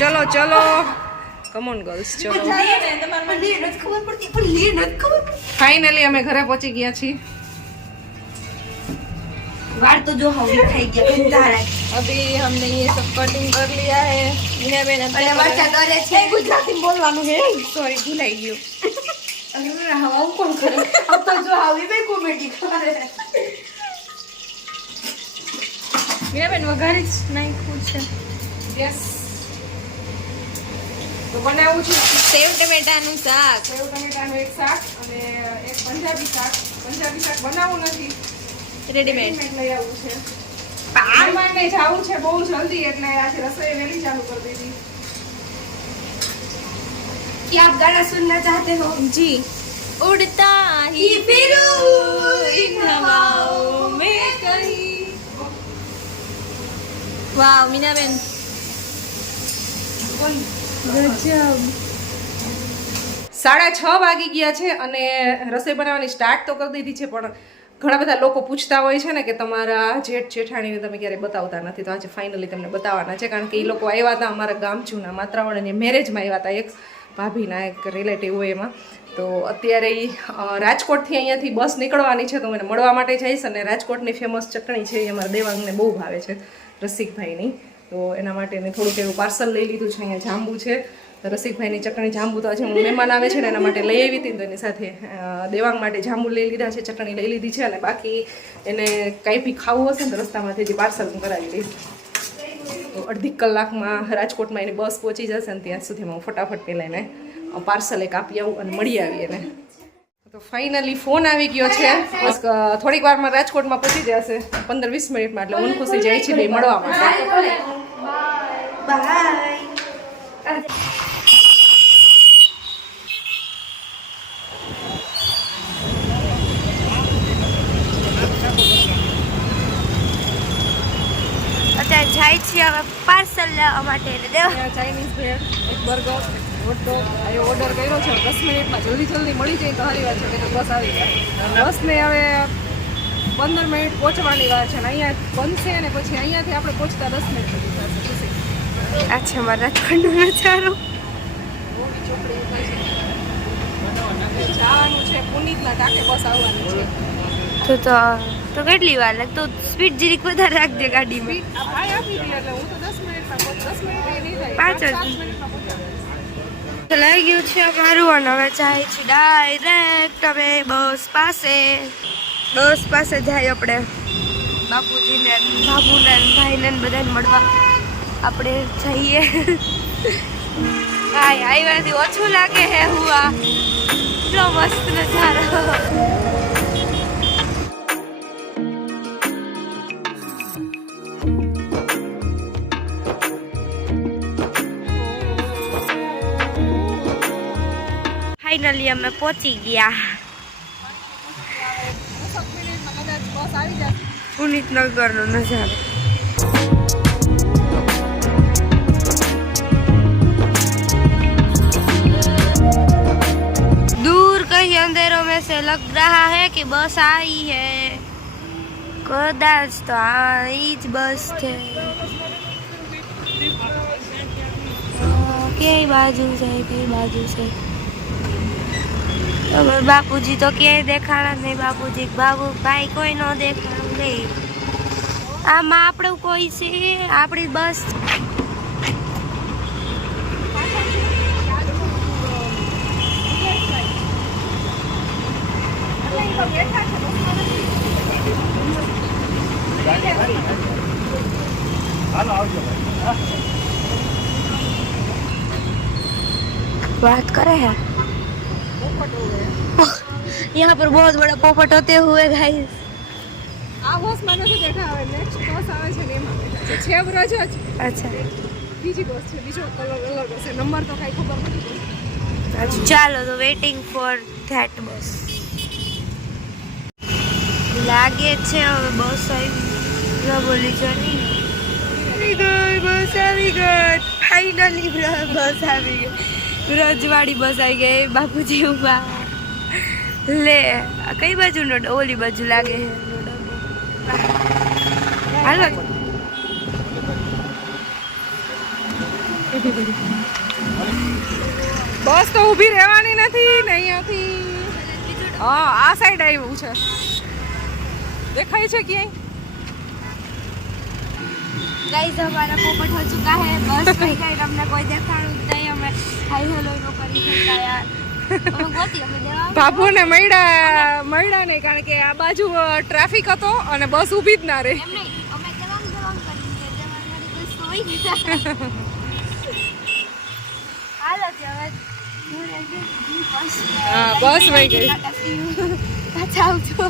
ચલો ચલો come on girls ચલો ફાઇનલી અમે ઘરે પહોંચી ગયા છીએ वार तो जो हम खाई गया अभी हमने ये सब कटिंग कर लिया है मीना बेन અને મરચા કરે છે ગુજરાતી બોલવાનું છે સોરી ભૂલાઈ ગયું અને હવા કોણ કરે अब तो जो આવી બે કોમેડી કરે મીના બેન વઘારી જ નાખ્યું છે યસ તો બનાવ્યું છે સેવ ટમેટાનું શાક સેવ ટમેટાનું એક શાક અને એક પંજાબી શાક બનાવવું નથી રેડીમેડ લઈ આવું છે પાન માટે જાવું છે બહુ જલ્દી એટલે આજે રસોઈ વેલી ચાલુ કરી દીધી क्या आप गाना सुनना चाहते हो जी उड़ता ही फिरूं इन हवाओं में कहीं वाह मीना बेन ગજબ 6:30 વાગી ગયા છે અને રસોઈ બનાવવાની સ્ટાર્ટ તો કરી દીધી છે પણ ઘણા બધા લોકો પૂછતા હોય છે ને કે તમારા જેઠ જેઠાણીને તમે ક્યારે બતાવતા નથી તો આજે ફાઇનલી તમને બતાવવાના છે કારણ કે એ લોકો આવ્યા હતા અમારા ગામ જૂના માત્રાવાળાની મેરેજમાં આવ્યા હતા એક ભાભીના એક રિલેટિવ હોય એમાં તો અત્યારે રાજકોટથી અહીંયાથી બસ નીકળવાની છે તો મને મળવા માટે જઈશ અને રાજકોટની ફેમસ ચટણી છે એ અમારા દેવાંગને બહુ ભાવે છે રસિકભાઈની તો એના માટે એને થોડુંક એવું પાર્સલ લઈ લીધું છે અહીંયા જાંબુ છે રસિકભાઈની ચટણી જાંબુ તો આજે મહેમાન આવે છે ને એના માટે લઈ આવી હતી તો એની સાથે દેવાંગ માટે જાંબુ લઈ લીધા છે ચટણી લઈ લીધી છે અને બાકી એને કંઈ બી ખાવું હશે ને તો રસ્તામાંથી જે પાર્સલ હું કરાવી લઈશ તો અડધી કલાકમાં રાજકોટમાં એની બસ પહોંચી જશે ને ત્યાં સુધીમાં હું ફટાફટ પહેલાં એને પાર્સલ એક આપી આવું અને મળી આવી એને તો ફાઇનલી ફોન આવી ગયો છે બસ થોડીક વારમાં રાજકોટમાં પહોંચી જશે 15-20 મિનિટમાં એટલે હું ખુશી જાય છે બે મળવા માટે बाय અત્યારે જાય છીએ હવે પાર્સલ લેવા માટે ચાઇનીઝ ભેળ એક બર્ગર હોટડોગ એ ઓર્ડર કર્યો છે 10 મિનિટમાં જલ્દી મળી જાય તો સારી વાત છે કે બસ આવી જાય બસને હવે 15 મિનિટ પહોંચવાની વાત છે ને અહીંયા બનશે અને પછી અહીંયાથી આપણે પહોંચતા 10 મિનિટ સુધી થશે આ છે મારા રાજકોટનો નજારો જવાનું છે પુનીતના ટાંકે બસ આવવાની છે તો કેટલી વાર લાગે તો સ્પીડ જીરીક વધારે રાખજે ગાડીમાં ભાઈ આપી દે એટલે હું તો 10 મિનિટમાં 10 મિનિટ નહીં થાય 5 મિનિટમાં લઈ ગયું છે અમારું અને હવે જાય છે ડાયરેક્ટ હવે બસ પાસે જાય આપણે બાપુજીને બાબુને ભાઈને બધાને મળવા આપણે જઈએ આવ્યાથી ઓછું લાગે હે હુઆ એટલો મસ્ત નજારો ફાઇનલી અમે પહોંચી ગયા પુનિતનગરનો નજારો दूर कहीं अंधेरों में से लग रहा है कि बस आई है कदाच तो आई ज बस थे कई बाजू से बापूजी तो क्या देखा नहीं बापूजी बाबू भाई कोई न देखा नहीं आम आप कोई से अपनी बस बात करे हैं यहाँ पर बहुत बड़ा पोपट होते हुए गाइस આ બસ મને તો દેખા આવે નેક્સ્ટ બસ આવે છે ને એમાં બેઠા છે છેવરજ જ अच्छा બીજી બસ છે બીજો કલર અલગ હશે નંબર તો કાંઈ ખબર નથી अच्छा चलो तो वेटिंग फॉर दैट बस लागे छे હવે બસ આવી ન બોલી જની બસ આવી ગઈ ફાઇનલી બસ આવી ગઈ રજવાડી બસ આવી ગઈ બાપુજી ઉભા લે કઈ બાજુ નો ઓલી બાજુ લાગે હાલો બસ તો ઊભી રહેવાની નથી ને અહીંયાથી હા આ સાઈડ આવ્યું છે દેખાય છે ક્યાંય गाइस हमारा पोपट हो चुका है बस में गए हमने कोई देखा नहीं हमें हाय हेलो नो કરી શકતા યાર અમે ગોતી અમે દેવા બાપુને મળ્યા નહીં કારણ કે આ બાજુ ટ્રાફિક હતો અને બસ ઊભી જ ના રહે એમ નહીં અમે દેવાંગ કરી દે દેવાંગ બસ સોઈ ગયા હાલો હવે હા બસ વહી ગઈ પાછા આવજો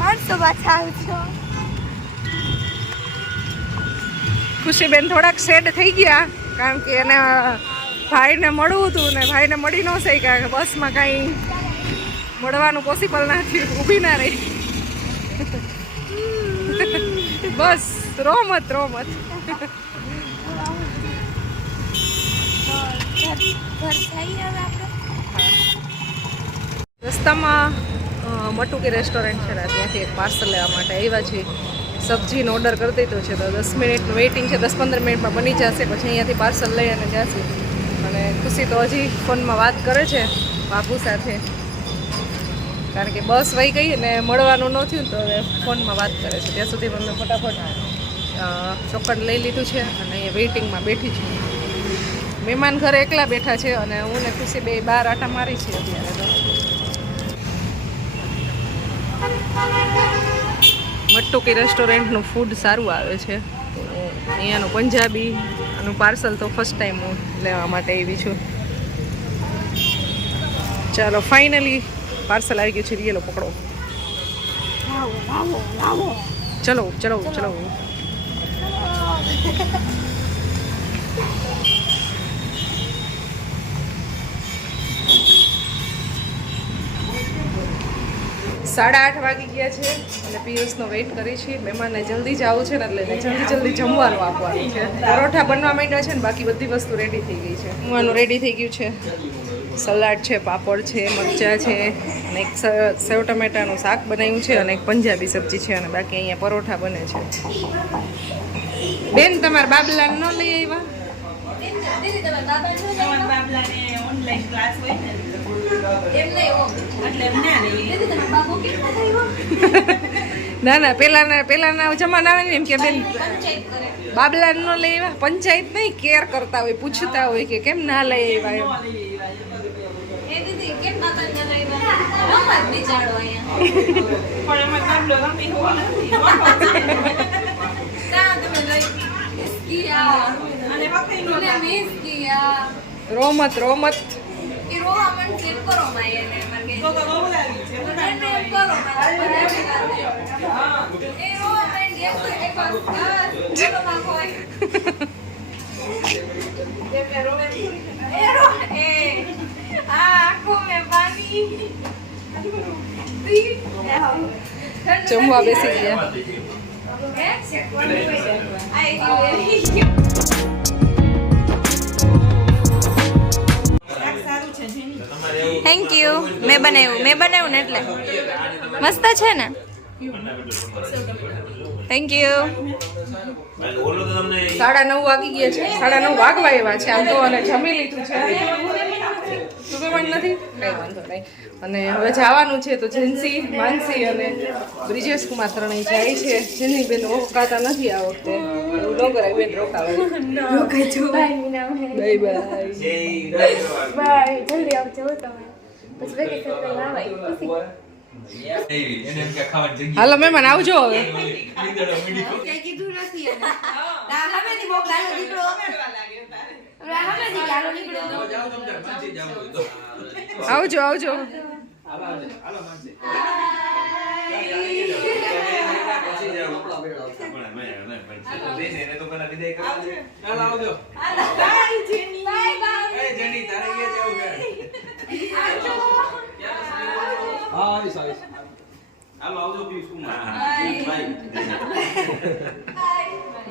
માણસો પાછા આવજો ખુશીબેન થોડાક સેડ થઈ ગયા કારણ કે એને ભાઈને મળવું હતું ને ભાઈને મળી ન શક્યા કે બસમાં કાંઈ મળવાનું પોસિબલ ના થયું ઊભી ના રહી બસ રોમત રસ્તામાં મટુકી રેસ્ટોરન્ટ છે ને ત્યાંથી એક પાર્સલ લેવા માટે આવ્યા છીએ સબ્જીનો ઓર્ડર કરી દીધો છે તો 10 મિનિટનું વેઇટિંગ છે 10-15 મિનિટમાં બની જશે પછી અહીંયાથી પાર્સલ લઈ અને જશે અને ખુશી તો હજી ફોનમાં વાત કરે છે બાપુ સાથે કારણ કે બસ વહી ગઈ અને મળવાનું ન થયું તો હવે ફોનમાં વાત કરે છે ત્યાં સુધી મેં ફટાફટ ચોકડ લઈ લીધું છે અને અહીંયા વેઇટિંગમાં બેઠી છું મહેમાન ઘરે એકલા બેઠા છે અને હું ને ખુશી બે બહાર આટા મારી છે અત્યારે તો મટુકી રેસ્ટોરન્ટનું ફૂડ સારું આવે છે તો અહીંયાનું પંજાબી આનું પાર્સલ તો ફર્સ્ટ ટાઈમ હું લેવા માટે આવી છું ચાલો ફાઇનલી પાર્સલ આવી ગયું છે રિયલો પકડો ચલો ચલો ચલો સાડા 8 વાગી ગયા છે અને પિયુષનો વેઇટ કરી છીએ મહેમાનને જલ્દી જ આવું છે ને એટલે જલ્દી જમવાનું આપવાનું છે પરોઠા બનવા માંડ્યા છે ને બાકી બધી વસ્તુ રેડી થઈ ગઈ છે જમવાનું રેડી થઈ ગયું છે સલાડ છે પાપડ છે મરચાં છે અને એક સેવ ટમેટાનું શાક બનાવ્યું છે અને એક પંજાબી સબ્જી છે અને બાકી અહીંયા પરોઠા બને છે બેન તમારા બાબલાને ન લઈ આવ્યા ના પેલાના જમાના આવે ને એમ કે બેન બાબલા ન લઈ આવ્યા પંચાયત નહીં કેર કરતા હોય પૂછતા હોય કે કેમ ના લઈ આવ્યા રોમત જમવા બેસી ગયા થેન્ક યુ મેં બનાવ્યું ને એટલે મસ્ત છે ને થેન્ક યુ 9:30 વાગી ગયા છે 9:30 વાગવા એવા છે આમ તો અને જમી લીધું છે સુગમણ નથી કઈ વાંધો નહીં અને હવે જવાનું છે તો જેન્સી માનસી અને બ્રિજેશ કુમાર ત્રણેય જાય છે જેની બેન રોકાતા નથી આ વખતે એવું ન કરાય બેન રોકાવાય બાય બાય જલ્દી આવજો તમે પછી વેકેશન કરવા આવાય હાલો મહેમાન આવજો હવે કઈ કીધું નથી એને રાહમેથી બહુ ગાલો દીકરો રાહમેથી ગાલો દીકરો આવજો આવજો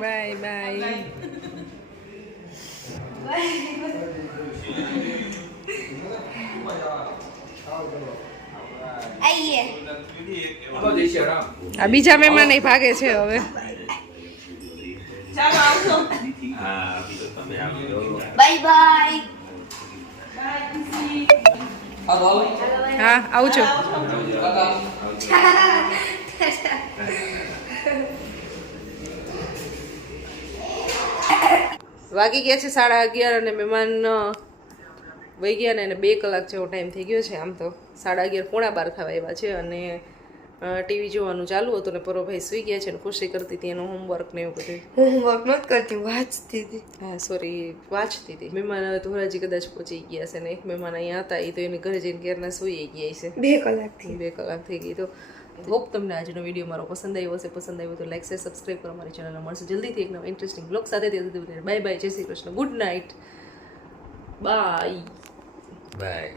બાય બાય આઈએ આ બીજા મહેમાન ભાગે છે હવે ચાલો આવજો. હા, બાય બાય. હા આવજો. વાગી ગયા છે 11:30 અને મહેમાન વહી ગયા ને એને 2 કલાક જેવો ટાઈમ થઈ ગયો છે. આમ તો 11:30 પોણા 12 થવા આવ્યા છે અને ટીવી જોવાનું ચાલુ હતું ને પરોભાઈ સુઈ ગયા છે ને ખુશી કરતી હતી એનું હોમવર્ક ને એવું બધું. હોમવર્ક નથી કરતી, વાંચતી હતી. હા સોરી, વાંચતી હતી. મહેમાન હવે ધોરાજી કદાચ પહોંચી ગયા છે ને એક મહેમાન અહીંયા હતા એ તો એને ઘરે જઈને ક્યારના સુઈ ગયા છે. 2 કલાકથી. 2 કલાક થઈ ગઈ. તો હોપ તમને આજનો વિડીયો મારો પસંદ આવ્યો હશે. પસંદ આવ્યો તો લાઈક શેર સબસ્ક્રાઈબ કરો મારી ચેનલને. મળશે જલ્દીથી એક નવા ઇન્ટરેસ્ટિંગ બ્લોગ સાથે. બાય બાય, જય Shri Krishna, good night, bye. Bye.